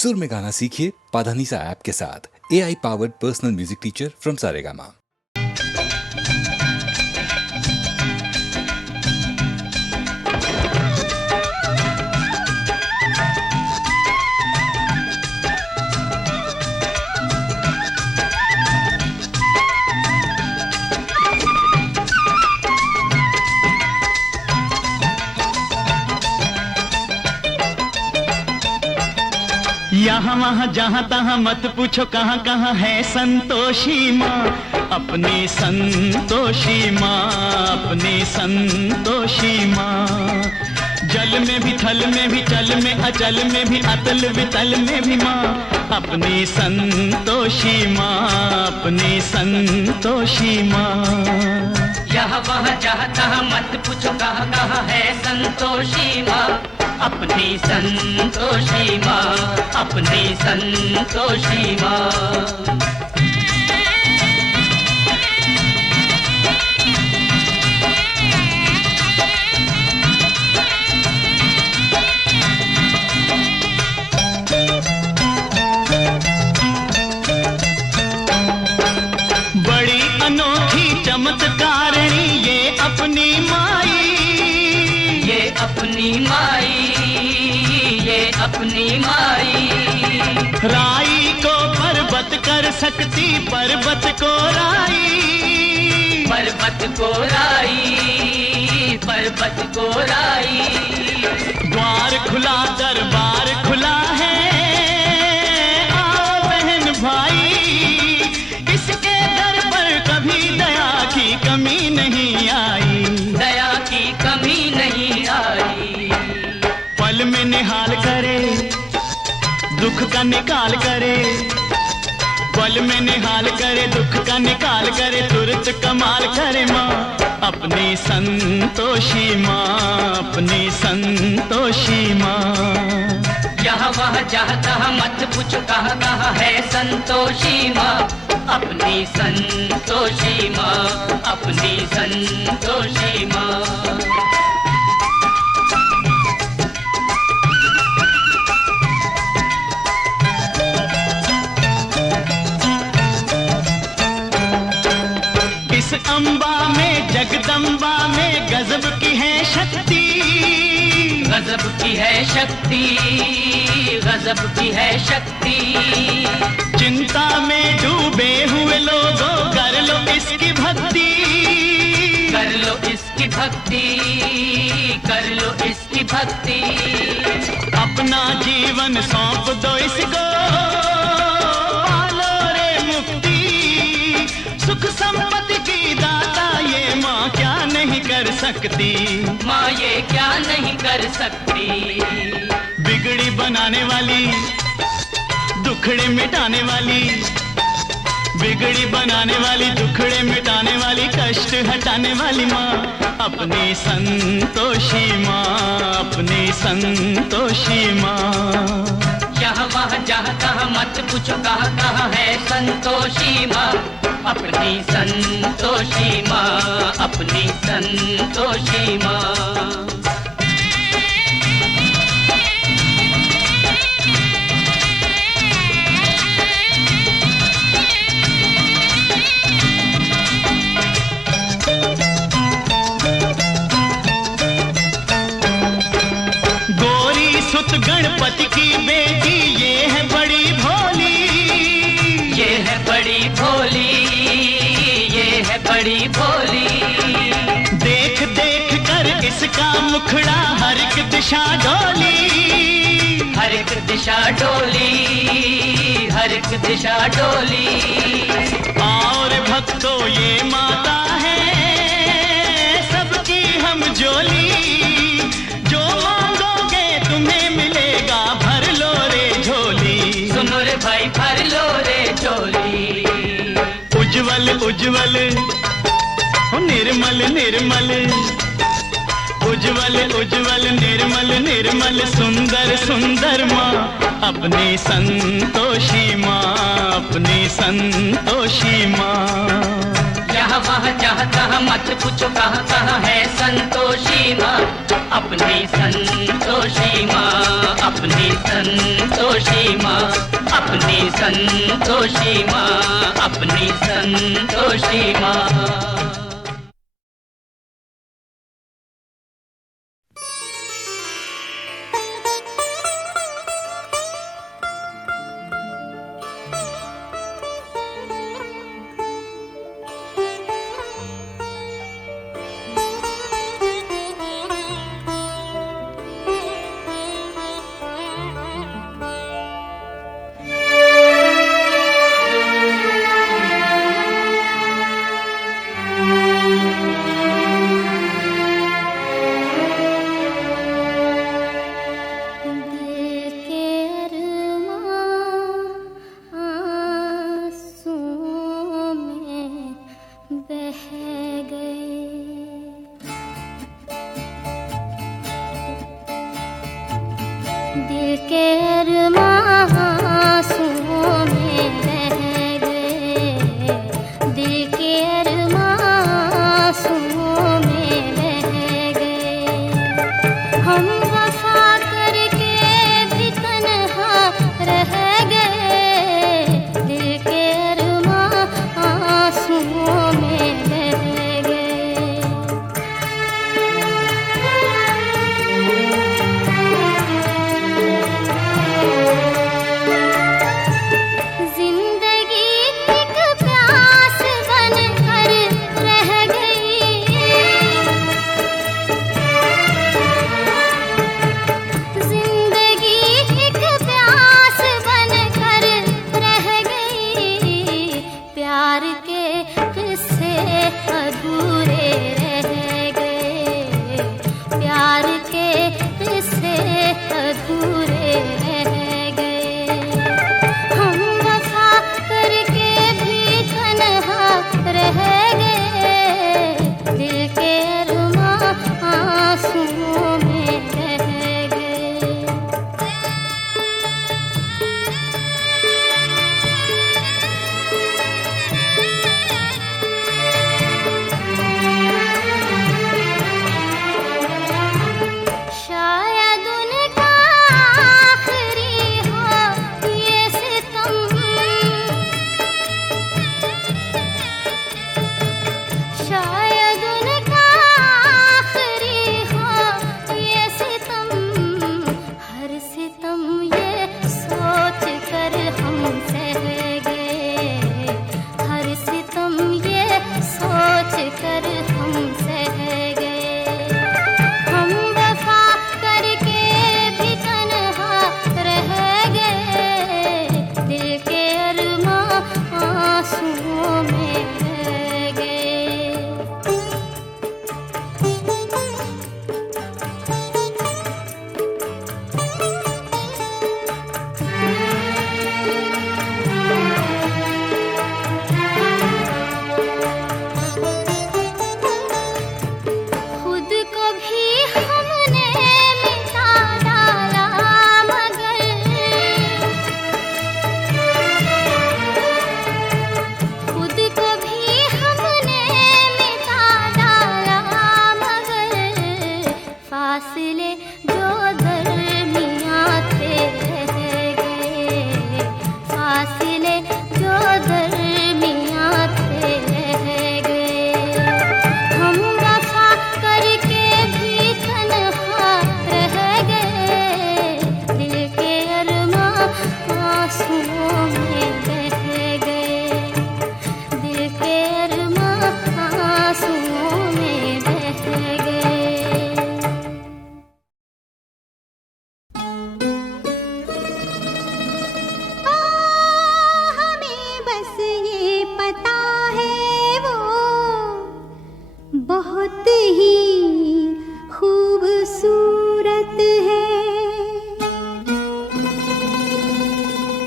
सुर में गाना सीखिए पाधानीसा ऐप के साथ। AI powered personal music teacher from Saregama. यहाँ वहाँ जहाँ तहाँ मत पूछो कहाँ कहाँ है संतोषी माँ, अपनी संतोषी माँ, अपनी संतोषी माँ। जल में भी थल में भी चल में अचल में भी अतल वितल में भी माँ, अपनी संतोषी माँ, अपनी संतोषी माँ। यहाँ वहाँ जहाँ तहाँ मत पूछो कहाँ कहाँ है संतोषी माँ, अपनी संतोषी माँ, अपनी संतोषी माँ। बड़ी अनोखी चमत्कारिणी ये अपनी माई, ये अपनी माई, ये अपनी माई। राई को पर्वत कर सकती पर्वत को राई, पर्वत को राई, पर्वत को राई। द्वार खुला दरबार खुला है, आओ बहन भाई, इसके दर पर कभी दया की कमी नहीं आई, दया की कमी नहीं आई। पल में निहाल करे दुख का निकाल करे, पल में निहाल करे दुख का निकाल करे, तुरंत कमाल करे माँ, अपनी संतोषी माँ, अपनी संतोषी माँ। यहाँ वहाँ जहाँ तहाँ मत पूछो कहाँ कहाँ है संतोषी माँ, अपनी संतोषी माँ, अपनी संतोषी माँ। इस अम्बा में जगदम्बा में गजब की है शक्ति, गजब की है शक्ति, गजब की है शक्ति। चिंता में डूबे हुए लोगों कर लो इसकी भक्ति, कर लो इसकी भक्ति, कर लो इसकी भक्ति। अपना जीवन सौंप दो इसको, पालो रे मुक्ति, सुख संपत्ति की दाता ये माँ क्या नहीं कर सकती, माँ ये क्या नहीं कर सकती। बिगड़ी बनाने वाली दुखड़े मिटाने वाली, बिगड़ी बनाने वाली दुखड़े मिटाने वाली, कष्ट हटाने वाली माँ, अपनी संतोषी माँ, अपनी संतोषी माँ। यहाँ वहाँ जहाँ तहाँ मत पूछो कहाँ कहाँ है संतोषी माँ, अपनी संतोषी माँ, अपनी संतोषी माँ। गणपति की बेटी ये है बड़ी भोली, ये है बड़ी भोली, ये है बड़ी भोली। देख देख कर इसका मुखड़ा हर एक दिशा डोली, हर एक दिशा डोली, हर एक दिशा डोली। और भक्तों ये माता है सबकी हम जोली, भाई भर लो रे झोली। उज्जवल उज्जवल निर्मल निर्मल, उज्जवल उज्जवल निर्मल निर्मल, सुंदर सुंदर माँ, अपनी संतोषी माँ, अपनी संतोषी माँ। यहाँ वहाँ जहाँ तहाँ मत पूछो कहाँ कहाँ है संतोषी माँ, अपनी संतोषी माँ, अपनी संतोषी माँ, अपनी संतोषी माँ, अपनी संतोषी माँ। दिल के अरमां आंसुओं में बह गए, दिल के अरमां आंसुओं में बह गए। हम वफा करके भी तन्हा रह गए, दिल के अरमां आंसुओं में बह गए।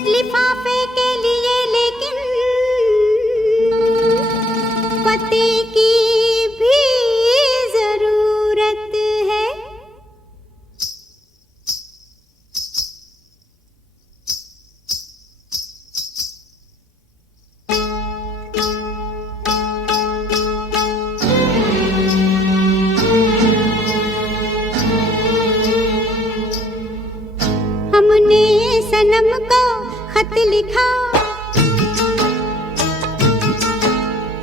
लिफाफे के खत लिखा,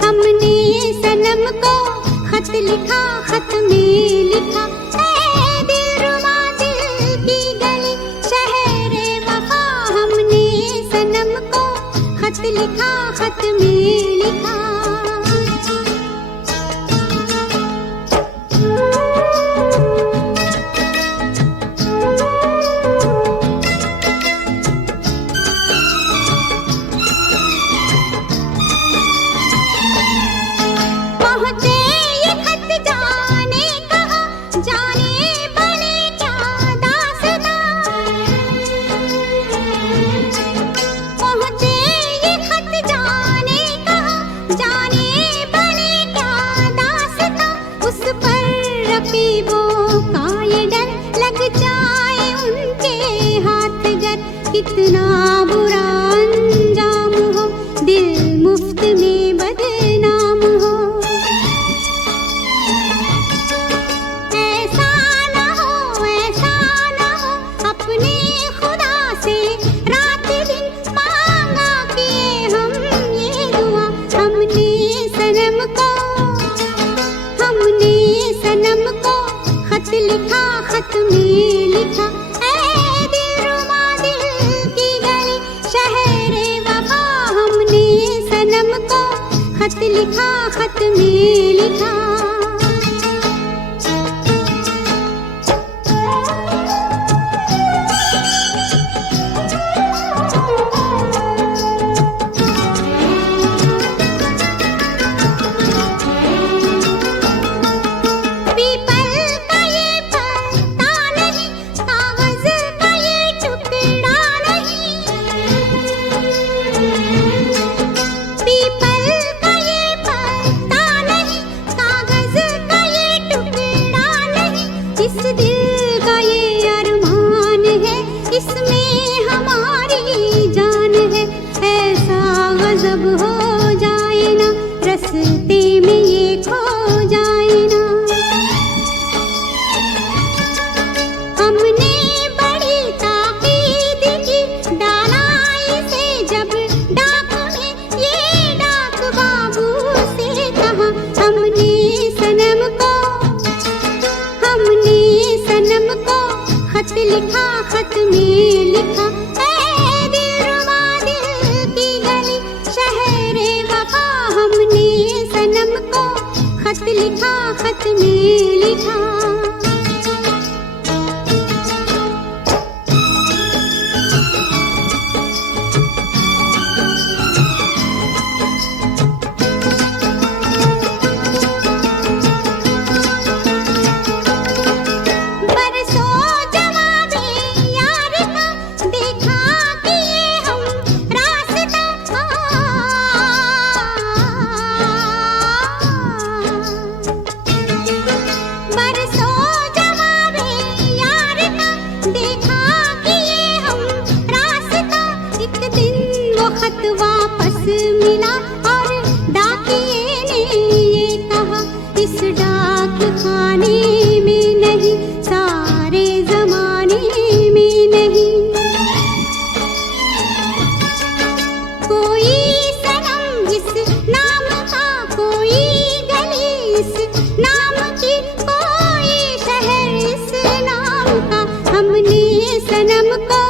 हमने सनम को खत लिखा, खत में लिखा, ऐ दिलरुबा दिल की गली शहरे वफा, हमने सनम को खत लिखा, खत में लिखा। पहुँचे ये खत जाने कहा, जाने बने क्या दास्तां। पहुँचे ये खत जाने कहा, जाने बने क्या दास्तां। उस पर रकीबों का ये डर लग जाए उनके हाथ गर, कितना बुरा अंजाम हो, दिल मुफ्त में बदनाम हो। ऐसा न हो अपने खुदा से रात दिन मांगा किए हम ये दुआ, हमने सनम को खत लिखा, खत में लिखा, ऐ दिलरुबा दिल की गली शहरे वफा, हमने सनम को खत लिखा, खत में लिखा। पीपल का ये पत्ता नहीं, कागज का ये टुकड़ा नहीं। पीपल का ये पत्ता नहीं, कागज का ये टुकड़ा नहीं। इस दिल का ये अरमान है, इसमें हमारी जान है। ऐसा गजब हो जाए ना, रस्ते में ये खो जाए ना। हमने बड़ी ताकीद की, डाला इसे जब डाक में, ये डाक बाबू से कहा, हमने सनम को खत लिखा, खत में लिखा, ऐ दिलरुबा दिल की गली शहरे वफा, हमने सनम को खत लिखा, खत में लिखा। बरसों जवाबे यार का देखा कि ये हम रास्ता, बरसों जवाबे यार का देखा कि ये हम रास्ता। एक दिन वो खत वापस मिला और डाकिए ने ये कहा, इस डाक खाने में नहीं, सारे जमाने में नहीं। कोई सनम इस नाम का, कोई गली इस नाम की, कोई शहर इस नाम का, हमने सनम को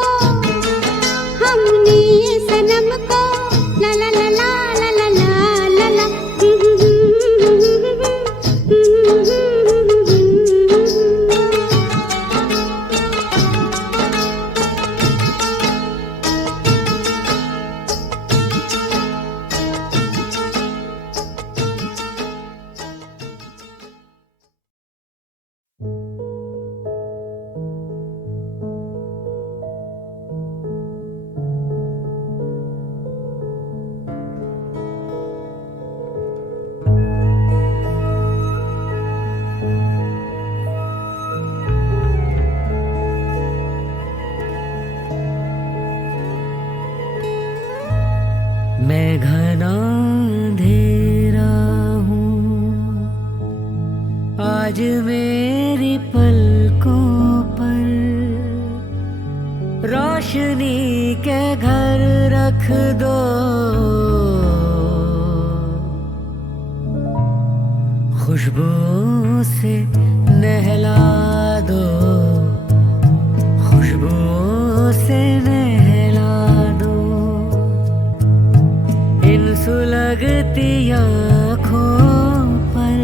ला ला ला ला ला ला ला ला मैं घना अंधेरा हूँ, आज मेरी पलकों पर रोशनी के घर खुशबुओं से नहला दो, खुशबुओं से नहला दो, इन सुलगती आँखों पर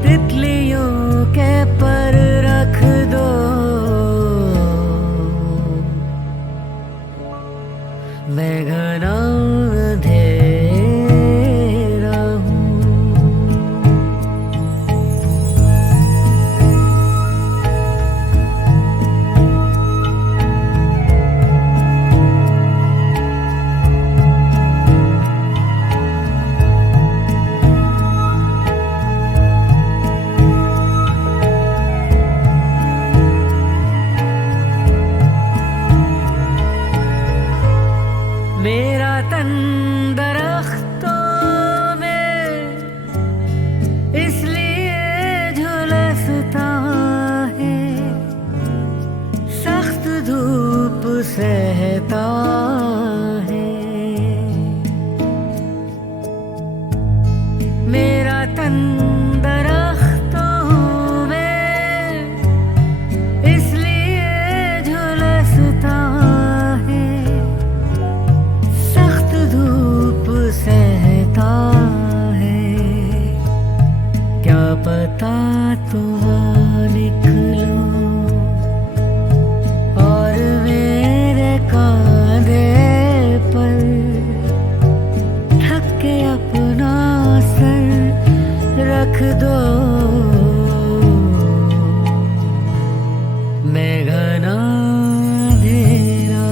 तितलियों के पर रख दो। मैं घना अंधेरा हूँ, मेरा तन दरख्तों में इसलिए झुलसता है, सख्त धूप सहता है। मेरा तन दरख्तों में इसलिए झुलसता है, सख्त धूप सहता है। क्या पता तुम निकलो और मेरे कांधे पर ढक के अपना सर रख दो। मैं घना अंधेरा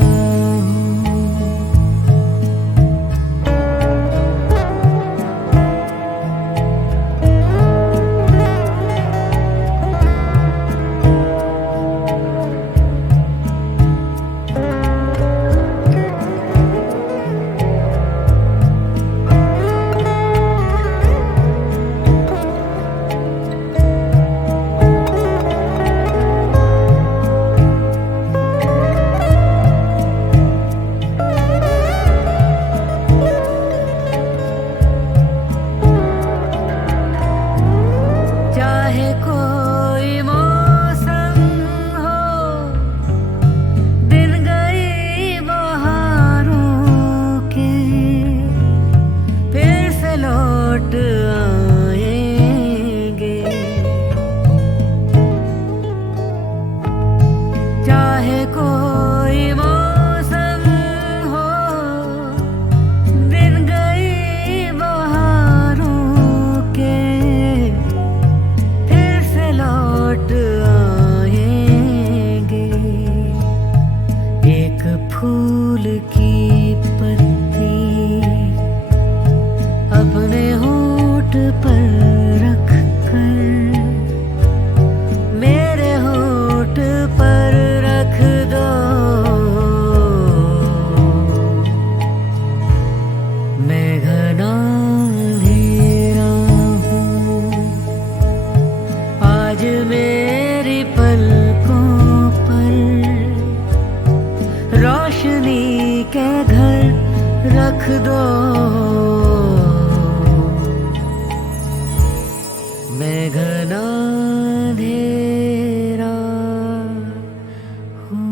हूँ, चाहे कोई मौसम हो, दिन गई बहारों के, फिर से लौट आएंगे। चाहे कोई मौसम हो, दिन गई बहारों के, फिर से लौट आएंगे। एक फूल की पत्ती अपने होंठ पर रख कर मेरे होंठ पर रख दो। मैं घना अंधेरा हूँ, आज मेरी पलकों पर रोशनी के घर रख दो। मैं घना अंधेरा हूँ।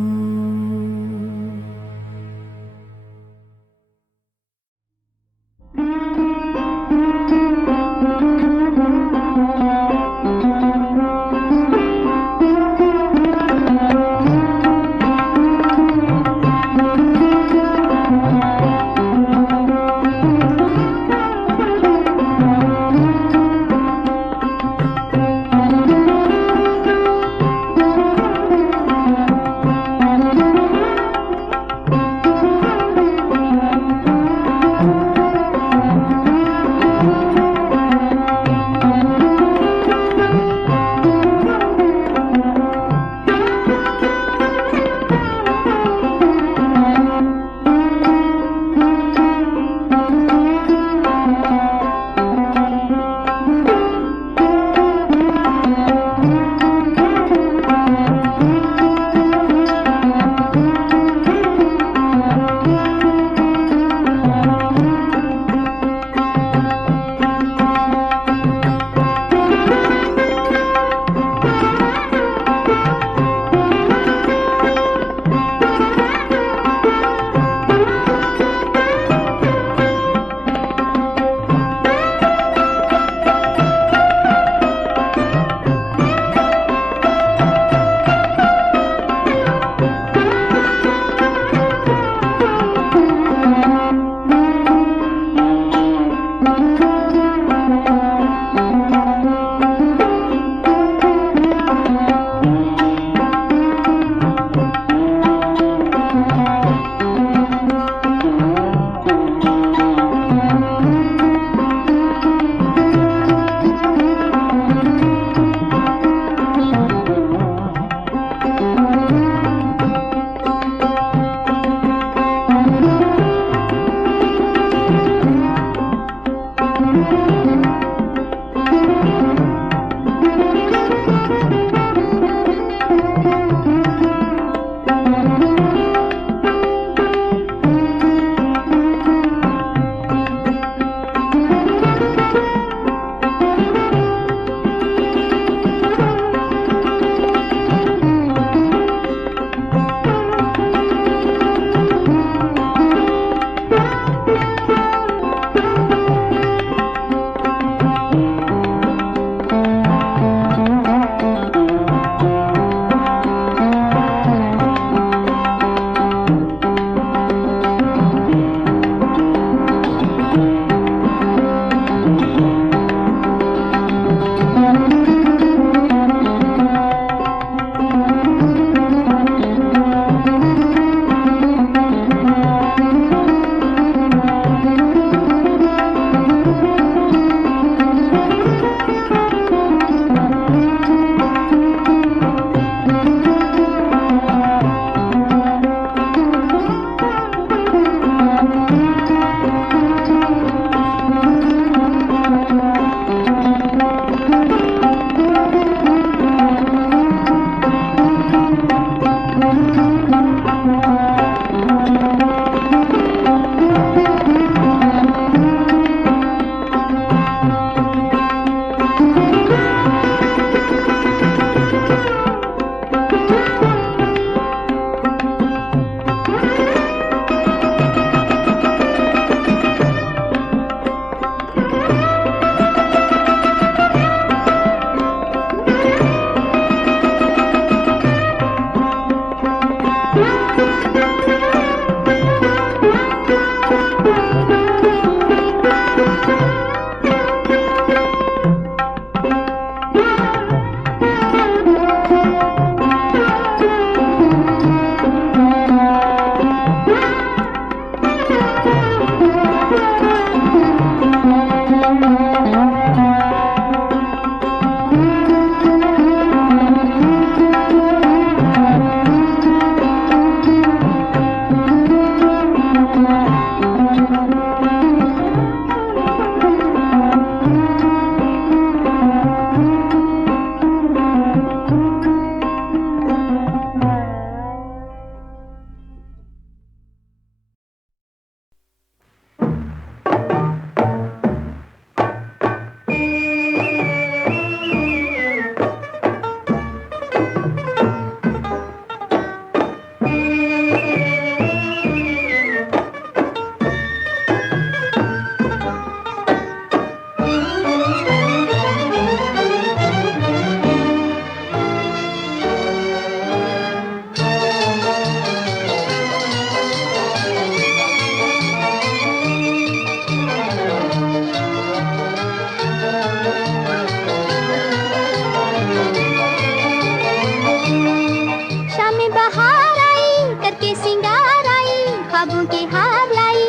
ख्वाबों के हार लाई।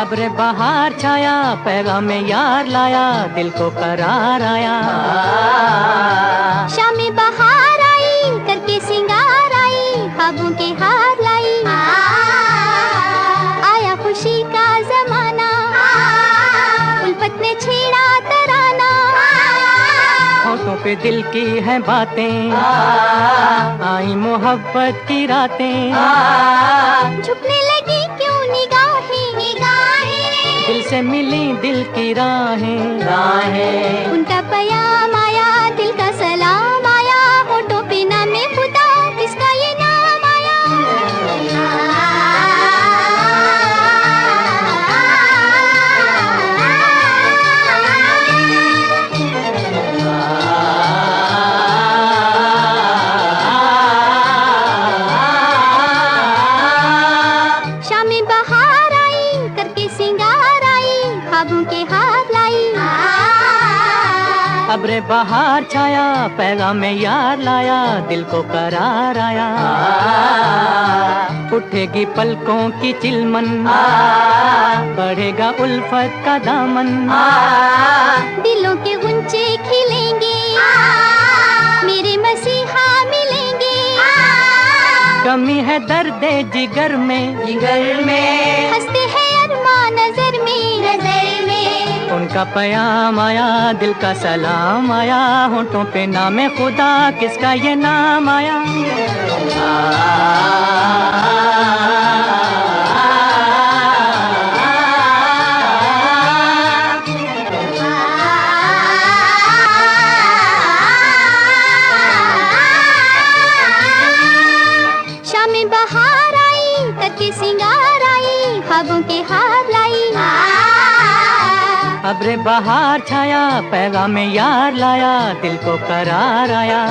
अब्र बहार छाया पैगाम यार लाया, दिल को करार आया। शाम बहार आई करके सिंगार आई, ख्वाबों के हार लाई। आया खुशी का जमाना, उल्फत ने छेड़ा तराना। होठों पे दिल की है बातें, आई मोहब्बत की रातें। झुकने लगी क्यों निगाहें, निगाहें। दिल से मिली दिल की राहें, राहें। उनका पयाम आया, दिल का सलाम आया। होठों पे नामे खुदा, किसका ये नाम आया। शाम बहार आई करके सिंगार आई, ख्वाबों के हार लाई। अब्र बहार छाया पैगाम यार लाया, दिल को करार आया। उठेगी पलकों की चिलमन, बढ़ेगा उल्फत का दामन। दिलों के गुंचे खिलेंगे, मेरे मसीहा मिलेंगे। कमी है दर्दे जिगर में, जिगर में। हंसते हैं अरमान नजर में, नजर में। उनका पयाम आया, दिल का सलाम आया। होठों पे नामे खुदा, किसका ये नाम आया। शाम बहार आई करके सिंगार आई, ख्वाबों के हार लाई। अब्र बहार छाया पैगाम यार लाया, दिल को करार आया।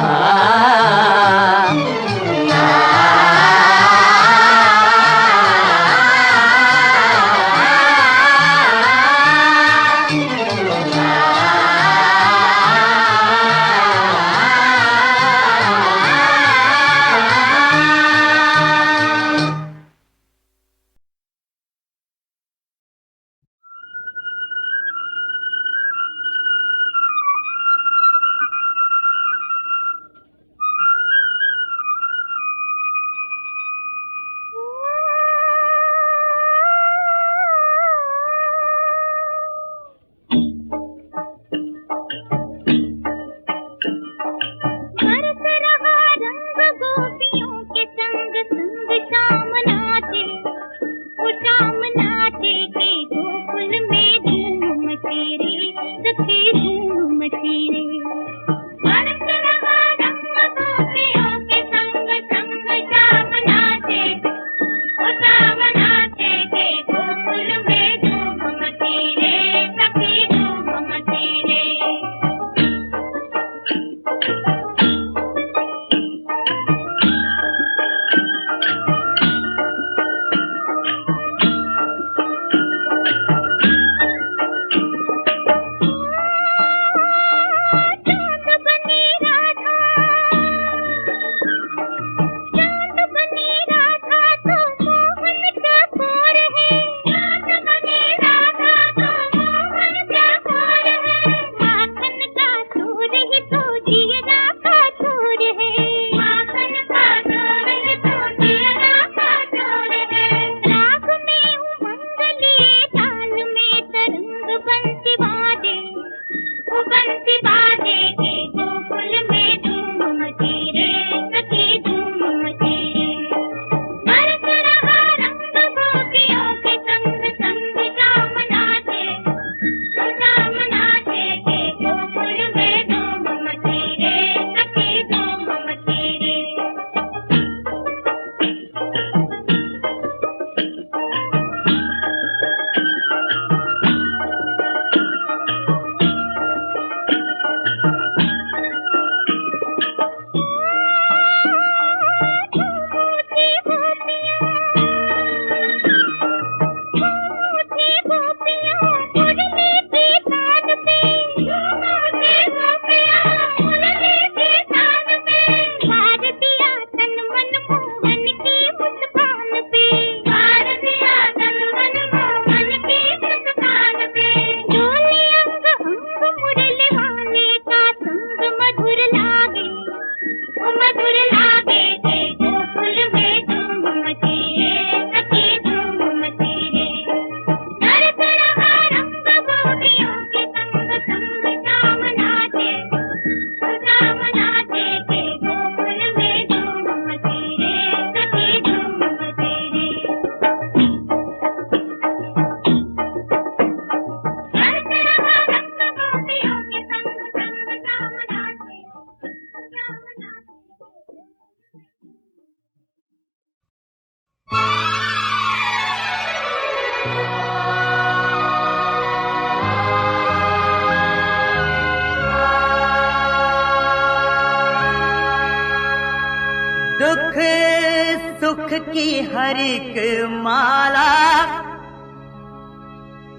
की हर एक माला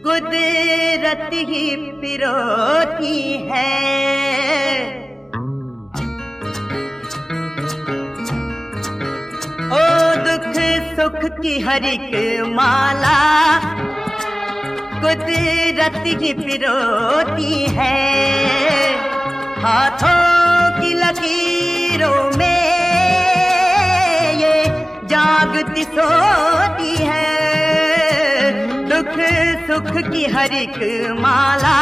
कुदरत ही पिरोती है। ओ दुख सुख की हर एक माला कुदरत ही पिरोती है। हाथों की लकीरों में ये जागती सोती है। दुख सुख की हर एक माला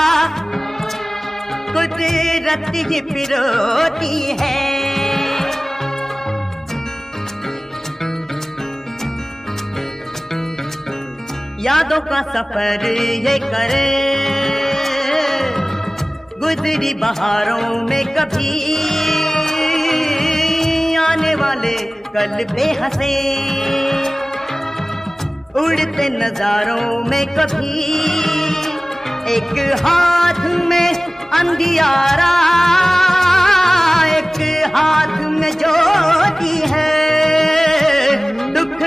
कुदरत ही पिरोती है। यादों का सफर ये करे गुजरी बहारों में कभी आने वाले कल पे हंसे उड़ते नजारों में कभी एक हाथ में अंधियारा एक हाथ में ज्योति है। दुख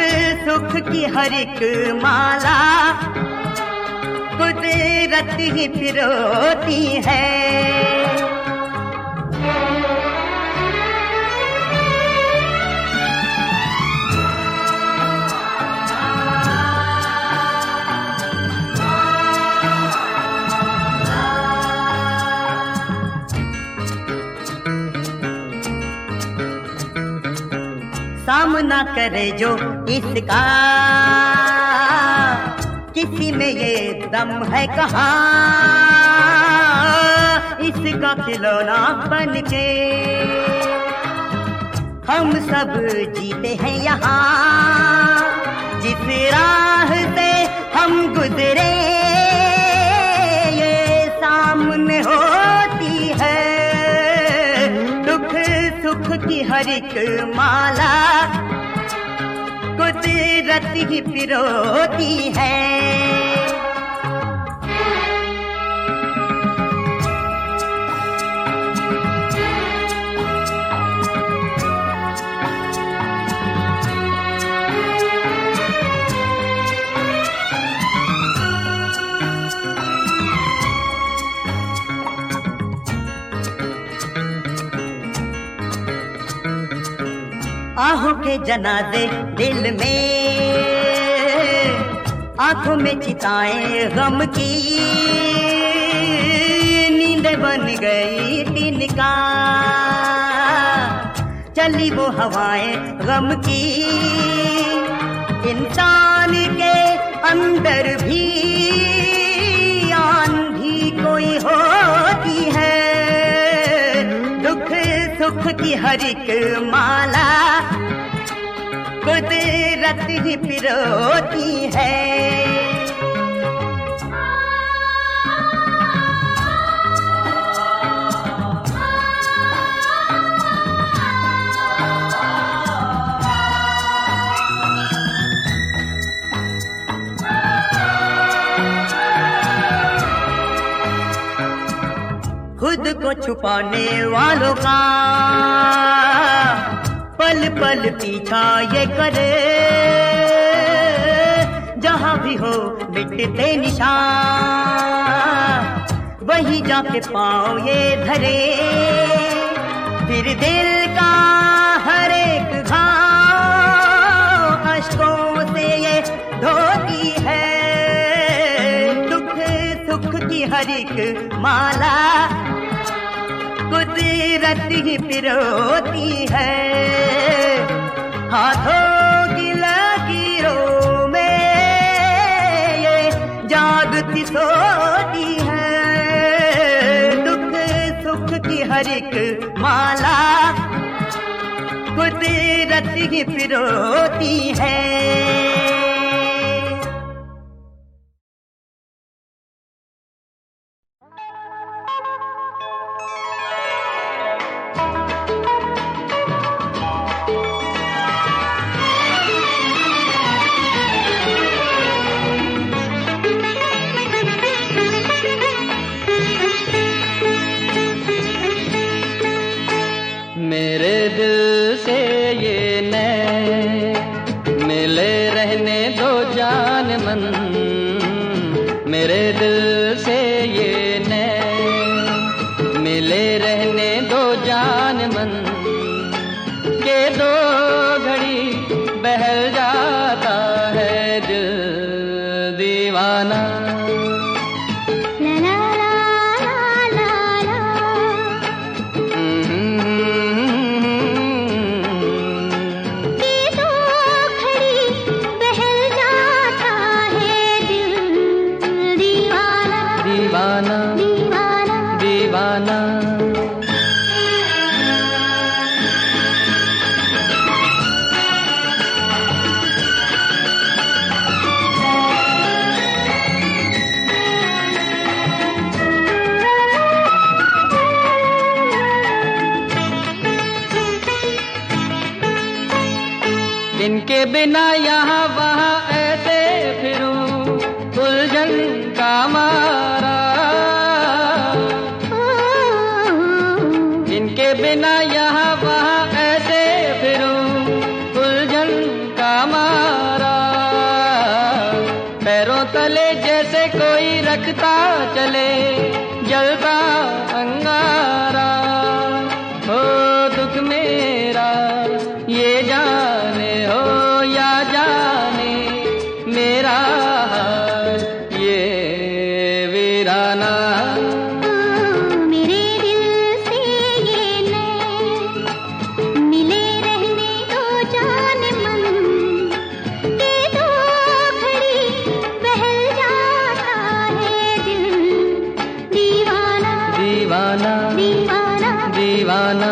सुख की हर एक माला कुदरत ही पिरोती है। सामना करे जो इसका किसी में ये दम है कहाँ। इसका खिलौना बन के हम सब जीते हैं यहाँ। जिस राह से हम गुजरे ये सामने होती है। दुख सुख की हर एक माला कुदरत ही पिरोती है। आहों के जनाजे दिल में आंखों में चिताएं गम की नींद बन गई तिनका। चली वो हवाएं गम की इंसान के अंदर भी आंधी कोई होती है। दुख सुख की हर एक माला कुदरत ही पिरोती है। खुद को छुपाने वालों का पल पल पीछा ये करे। जहाँ भी हो मिटते निशान वहीं जाके पाँव ये धरे। फिर दिल का हर एक घाव अश्कों से ये धोती है। दुख सुख की हर एक माला कुदरत ही पिरोती है। हाथों की लकीरों में ये जागती सोती है। दुख सुख की हर एक माला कुदरत ही पिरोती है। मिले रहने दो जान मन मेरे दिल से ये नैन, मिले रहने दो जान मन के दो घड़ी बहल जाता है दिल दीवाना। ला ला ला ला ला के दो घड़ी बहल जाता है दिल दीवाना दीवाना दीवाना दीवाना। इनके बिना यहाँ वहाँ ऐसे फिरूं उलझन का मारा, इनके बिना यहाँ वहाँ ऐसे फिरूं उलझन का मारा। पैरों तले जैसे कोई रखता चले जलता अंगारा, हो दुख मेरा ये जाने हो या जाने मेरा हाल ये वीराना। मेरे दिल से ये नैन मिले रहने दो जान मन के दो घड़ी बहल जाता है दिल दीवाना दीवाना दीवाना दीवाना।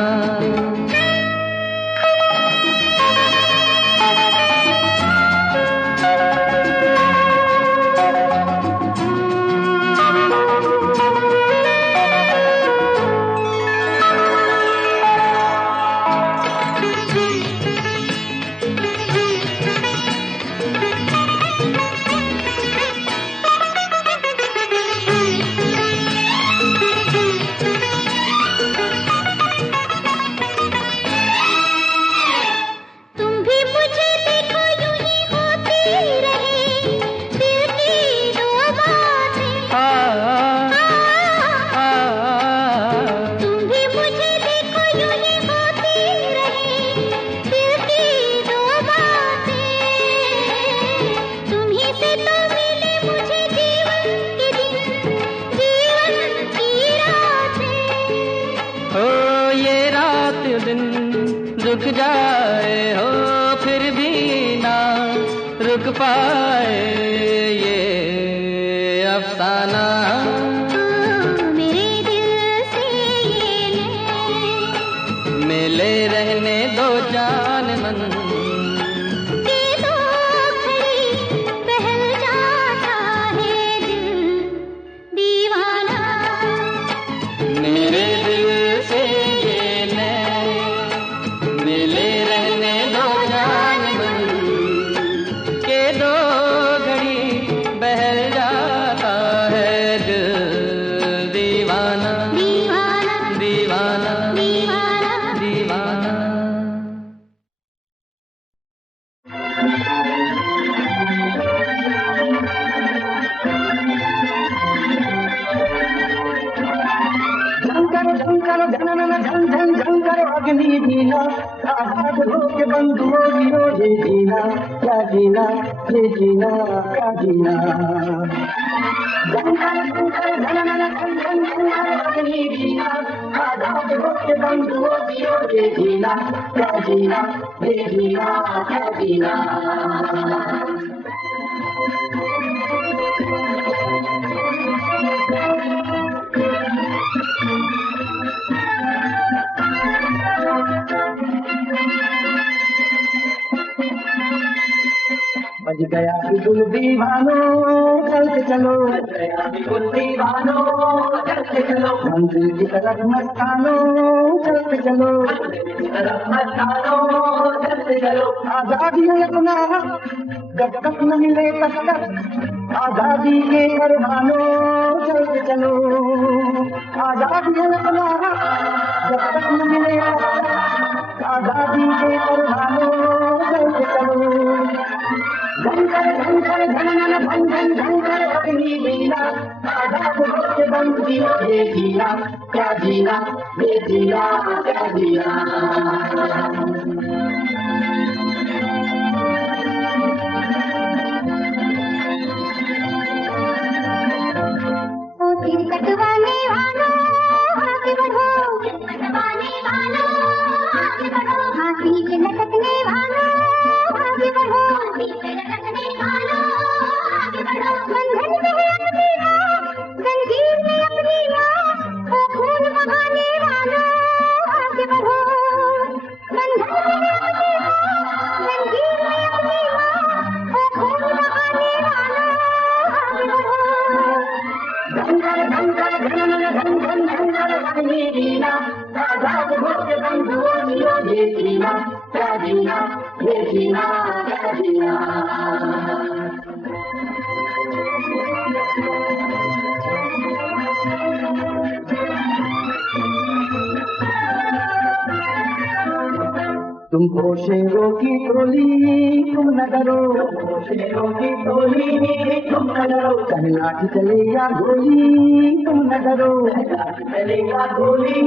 तुम भी मुझे देखो यूं ही होती रहे दिल की दो बातें। तुम भी मुझे देखो यूं ही होती रहे दिल की दो बातें। तुम ही से तो मिले मुझे जीवन के दिन जीवन की रातें। हो ये रात दिन रुक जाए हो फिर भी ना रुक पाए ये अफसाना। मेरे दिल से ये नैन मिले रहने दो जान मन के दो घड़ी बहल जाता है दिल दीवाना। मेरे दिल से ये नैन मिले रहने दो जान मन के दो घड़ी बहल जाता है दिल दीवाना दीवाना दीवाना दीवाना दीवाना। झंकर जनन झन झन झंकर अग्नि दीना आकाश के बंधुओं दियो ये जीना क्या जीना ये जीना क्या जीना। झंकर जनन झन झन झंकर अग्नि दीना आकाश के बंधुओं दियो ये जीना क्या जीना ये जीना क्या जीना। बज गया बिल्कुल दीवानो चलते चलो, बज गया बिल्कुल दीवानो चलते चलो, मंदिर की तरफ मस्तानो चलते चलो, मंदिर की तरफ मस्तानो चलते चलो। आजादी है अपना जब तक न मिले तब तक आजादी के परवानो चलते चलो। आजादी है अपना जब तक न मिले आजादी के परवानो चलते चलो। झंझर झंझर झनन झंझन झंझर अग्नि लीला आजाद होके बन जियो ये जीना क्या जीना ये जीना क्या जीना कटवाने वालों आगे बढ़ो, कटवाने वालों आगे बढ़ो, हाथी के लटकने वालों आगे बढ़ो, हाथी के लटकने वालों आगे बढ़ो, बंधन में है अपनी माँ, जंजीर में अपनी माँ, ओ खून बहाने वालों आगे बढ़ो, बंधन में है अपनी माँ, जंजीर में अपनी माँ, ओ खून बहाने वालों आगे बढ़ो। झंझर झंझर झनन झंझन झंझर अग्नि लीला आजाद होके बन जियो ये जीना क्या जीना ये जीना क्या जीना तुम होशियों की टोली तुम न डरो होशियों की टोली तुम न डरो चाहे लाठी चले या गोली तुम न डरो चले या गोली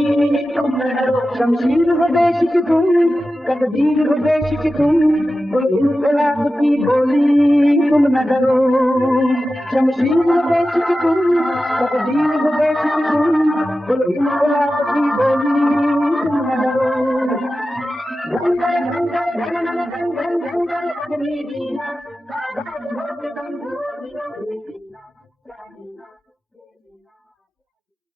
तुम न डरो शमशीर हो देश की तुम तकदीर हो देश की तुम इनकलाब की बोली तुम न डरो शमशीर हो देश की तुम तकदीर हो देश की तुम इनकलाब की बोली तुम न डरो झंझर झंझर झनन झंझन झंझर अग्नि लीला आजाद